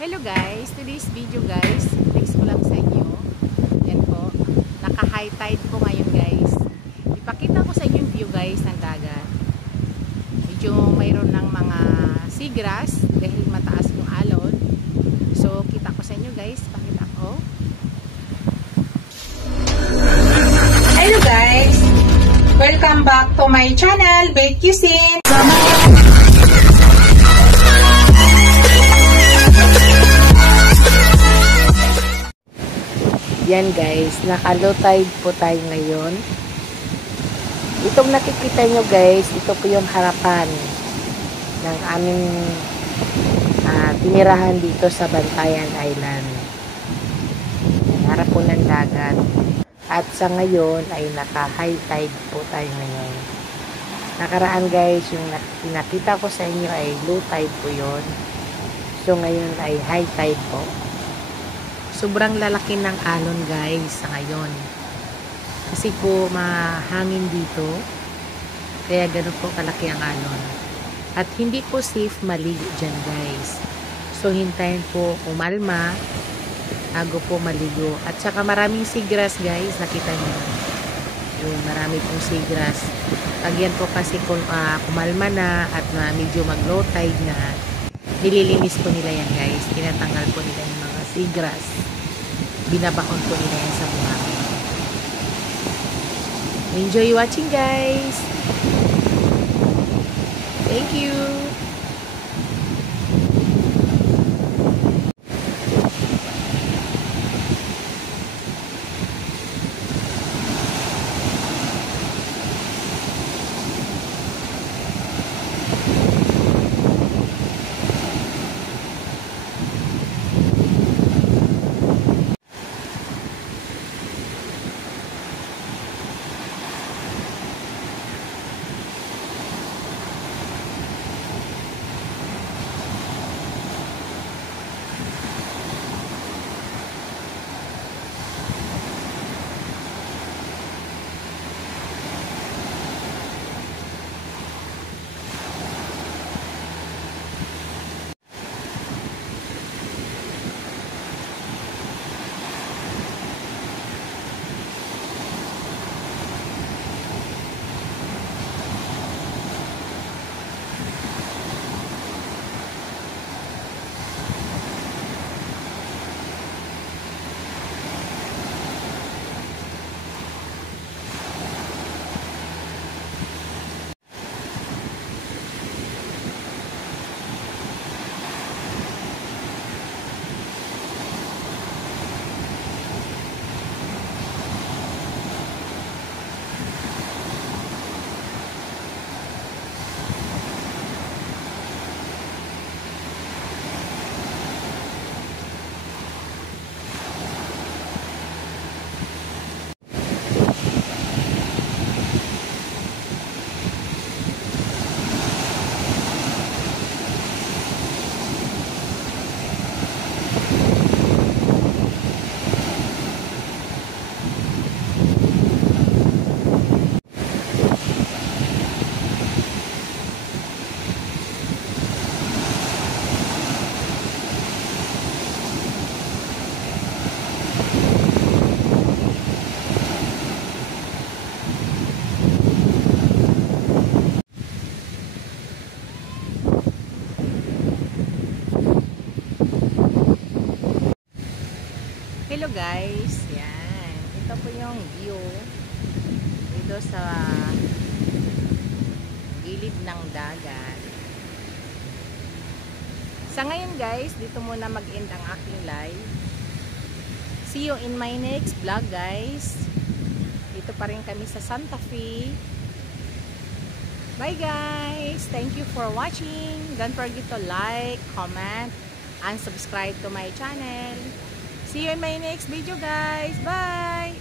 Hello guys, today's video guys, flex ko lang sa inyo. Yan po, naka high tide po ngayon guys. Ipakita ko sa inyo yung view guys ng dagat. Medyo mayroon ng mga seagrass dahil mataas yung alon. So kita ko sa inyo guys, pakita ko. Hello guys, welcome back to my channel, Bake Cuisine. Yan guys, naka-low tide po tayo ngayon. Itong nakikita nyo guys, ito po yung harapan ng aming tinirahan dito sa Bantayan Island. Harap po ng dagat. At sa ngayon ay naka-high tide po tayo ngayon. Nakaraan guys, yung pinakita ko sa inyo ay low tide po yon. So ngayon ay high tide po. Sobrang lalaki ng alon guys sa ngayon. Kasi po mahangin dito. Kaya gano'n po kalaki ang alon. At hindi po safe maligo dyan guys. So hintayin po umalma bago po maligo. At saka maraming seagrass guys. Nakita niyo. Yung marami pong seagrass. Pag yan po kasi kung kumalma na at medyo mag-low tide na, nililinis po nila yan guys. Tinatanggal po nila yung mga seagrass. Binabaon po nila yan sa buhangin. Enjoy watching guys. Thank you. Hello guys, yan. Ito po yung view dito sa gilid ng dagat. Sa ngayon guys, dito muna mag-end ang aking live. See you in my next vlog guys. Dito pa rin kami sa Santa Fe. Bye guys! Thank you for watching. Don't forget to like, comment, and subscribe to my channel. See you in my next video guys. Bye!